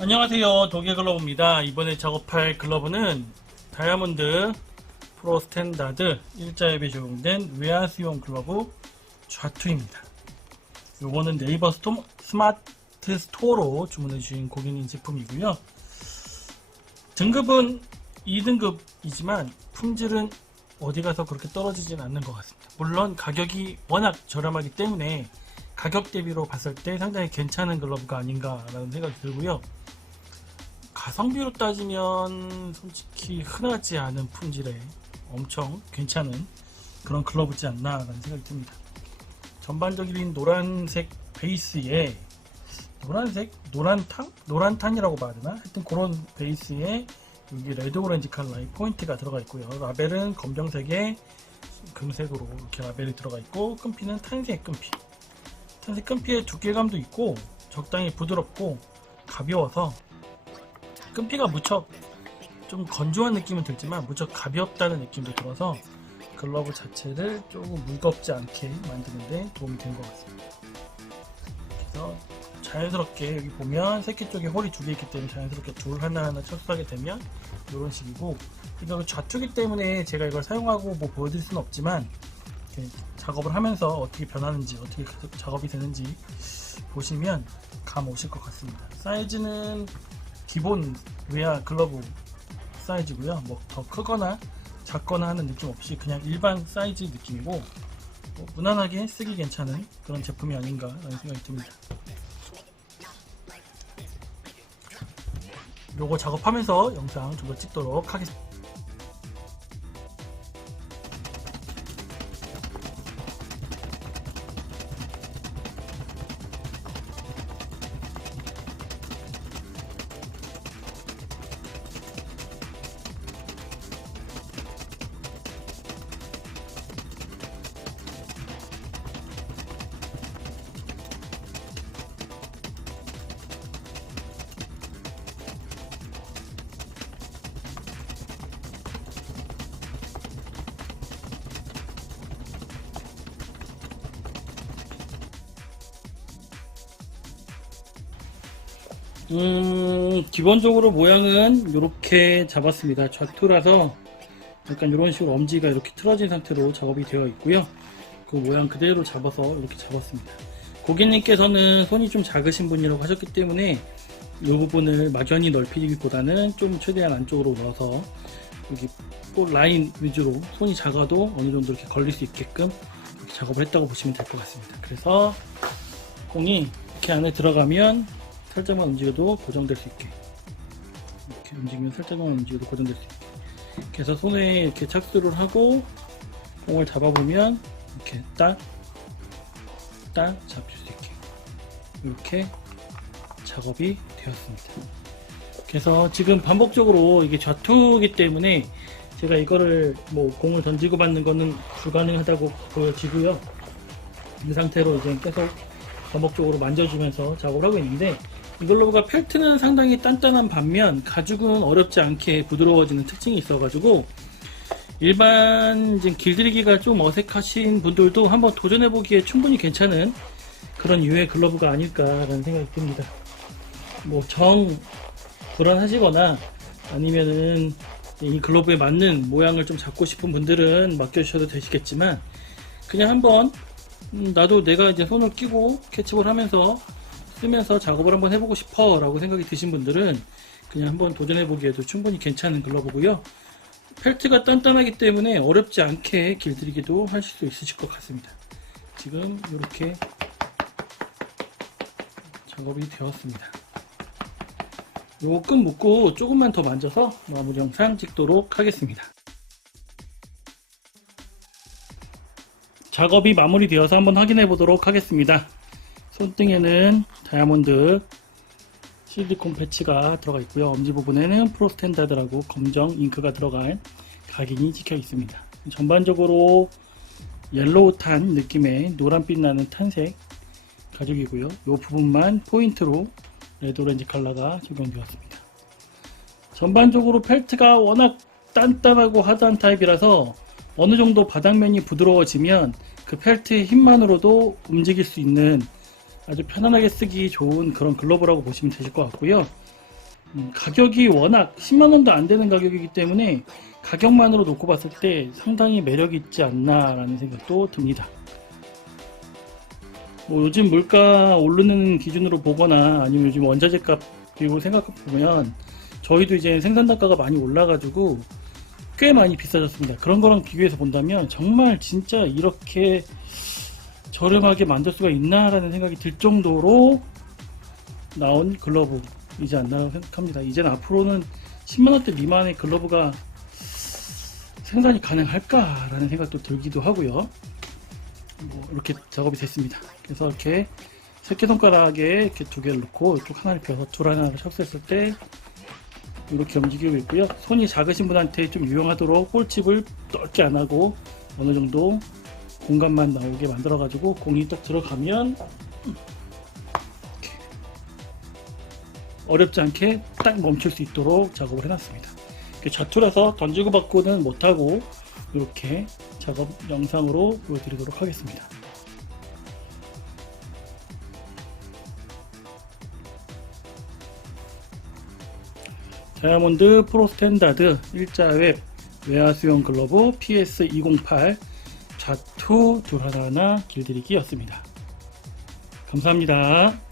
안녕하세요. 독일 글러브입니다. 이번에 작업할 글러브는 다이아몬드 프로 스탠다드 일자협에 적용된 외화수용 글러브 좌투입니다. 요거는 네이버 스토, 스마트 스토어로 주문해 주신 고객님 제품이고요. 등급은 2등급이지만 품질은 어디 가서 그렇게 떨어지진 않는 것 같습니다. 물론 가격이 워낙 저렴하기 때문에 가격 대비로 봤을 때 상당히 괜찮은 글러브가 아닌가 라는 생각이 들고요 가성비로 따지면 솔직히 흔하지 않은 품질의 엄청 괜찮은 그런 글러브지 않나라는 생각이 듭니다. 전반적인 노란색 베이스에 노란색 노란탕 노란탄이라고 봐야 되나? 하여튼 그런 베이스에 여기 레드 오렌지 컬러의 포인트가 들어가 있고요. 라벨은 검정색에 금색으로 이렇게 라벨이 들어가 있고 끈피는 탄색 끈피. 탄색 끈피의 두께감도 있고 적당히 부드럽고 가벼워서 끈피가 무척 좀 건조한 느낌은 들지만 무척 가볍다는 느낌도 들어서 글러브 자체를 조금 무겁지 않게 만드는데 도움이 된 것 같습니다. 그래서 자연스럽게 여기 보면 새끼 쪽에 홀이 두 개 있기 때문에 자연스럽게 둘 하나하나 철수하게 되면 이런 식이고 이거 좌투기 때문에 제가 이걸 사용하고 뭐 보여드릴 수는 없지만 작업을 하면서 어떻게 변하는지 어떻게 작업이 되는지 보시면 감 오실 것 같습니다. 사이즈는 기본 외야 글러브 사이즈고요. 뭐 더 크거나 작거나 하는 느낌 없이 그냥 일반 사이즈 느낌이고 뭐 무난하게 쓰기 괜찮은 그런 제품이 아닌가라는 생각이 듭니다. 요거 작업하면서 영상 좀 더 찍도록 하겠습니다. 음, 기본적으로 모양은 이렇게 잡았습니다. 좌투라서 약간 이런 식으로 엄지가 이렇게 틀어진 상태로 작업이 되어 있고요. 그 모양 그대로 잡아서 이렇게 잡았습니다. 고객님께서는 손이 좀 작으신 분이라고 하셨기 때문에 이 부분을 막연히 넓히기보다는 좀 최대한 안쪽으로 넣어서 여기 꼭 라인 위주로 손이 작아도 어느 정도 이렇게 걸릴 수 있게끔 이렇게 작업을 했다고 보시면 될 것 같습니다. 그래서 공이 이렇게 안에 들어가면 살짝만 움직여도 고정될 수 있게 이렇게 움직이면 살짝만 움직여도 고정될 수 있게 그래서 손에 이렇게 착수를 하고 공을 잡아보면 이렇게 딱, 딱 잡힐 수 있게 이렇게 작업이 되었습니다. 그래서 지금 반복적으로 이게 좌투이기 때문에 제가 이거를 뭐 공을 던지고 받는 거는 불가능하다고 보여지고요. 이 상태로 이제 계속 반복적으로 만져주면서 작업을 하고 있는데 이 글러브가 펠트는 상당히 단단한 반면 가죽은 어렵지 않게 부드러워지는 특징이 있어가지고 일반 이제 길들이기가 좀 어색하신 분들도 한번 도전해보기에 충분히 괜찮은 그런 유의 글러브가 아닐까라는 생각이 듭니다. 뭐 정 불안하시거나 아니면은 이 글러브에 맞는 모양을 좀 잡고 싶은 분들은 맡겨주셔도 되시겠지만 그냥 한번 음, 나도 내가 이제 손을 끼고 캐치볼 하면서 쓰면서 작업을 한번 해보고 싶어 라고 생각이 드신 분들은 그냥 한번 도전해 보기에도 충분히 괜찮은 글러브고요. 펠트가 단단하기 때문에 어렵지 않게 길들이기도 하실 수 있으실 것 같습니다. 지금 이렇게 작업이 되었습니다. 요거 끈 묶고 조금만 더 만져서 마무리 영상 찍도록 하겠습니다 작업이 마무리되어서 한번 확인해 보도록 하겠습니다 손등에는 다이아몬드 실리콘 패치가 들어가 있고요. 엄지 부분에는 프로 스탠다드라고 검정 잉크가 들어간 각인이 찍혀 있습니다. 전반적으로 옐로우 탄 느낌의 노란빛 나는 탄색 가죽이고요. 이 부분만 포인트로 레드 오렌지 컬러가 적용되었습니다. 전반적으로 펠트가 워낙 단단하고 하드한 타입이라서 어느 정도 바닥면이 부드러워지면 그 펠트의 힘만으로도 움직일 수 있는 아주 편안하게 쓰기 좋은 그런 글러브라고 보시면 되실 것 같고요. 음, 가격이 워낙 10만원도 안 되는 가격이기 때문에 가격만으로 놓고 봤을 때 상당히 매력이 있지 않나라는 생각도 듭니다. 뭐 요즘 물가 오르는 기준으로 보거나 아니면 요즘 원자재 값 그리고 생각해 보면 저희도 이제 생산 단가가 많이 올라가지고 꽤 많이 비싸졌습니다. 그런 거랑 비교해서 본다면 정말 진짜 이렇게 저렴하게 만들 수가 있나라는 생각이 들 정도로 나온 글러브이지 않나 생각합니다. 이제는 앞으로는 10만원대 미만의 글러브가 생산이 가능할까라는 생각도 들기도 하고요. 뭐 이렇게 작업이 됐습니다. 그래서 이렇게 새끼손가락에 이렇게 두 개를 놓고 이쪽 하나를 펴서 둘 하나를 쳤었을 때 이렇게 움직이고 있고요. 손이 작으신 분한테 좀 유용하도록 볼집을 넓게 안 하고 어느 정도 공간만 나오게 만들어 가지고 공이 딱 들어가면 어렵지 않게 딱 멈출 수 있도록 작업을 해놨습니다. 좌투라서 던지고 받고는 못하고 이렇게 작업 영상으로 보여드리도록 하겠습니다. 다이아몬드 프로 스탠다드 일자웹 외화 수용 글러브 PS208 좌투 둘 하나하나 길들이기였습니다. 감사합니다.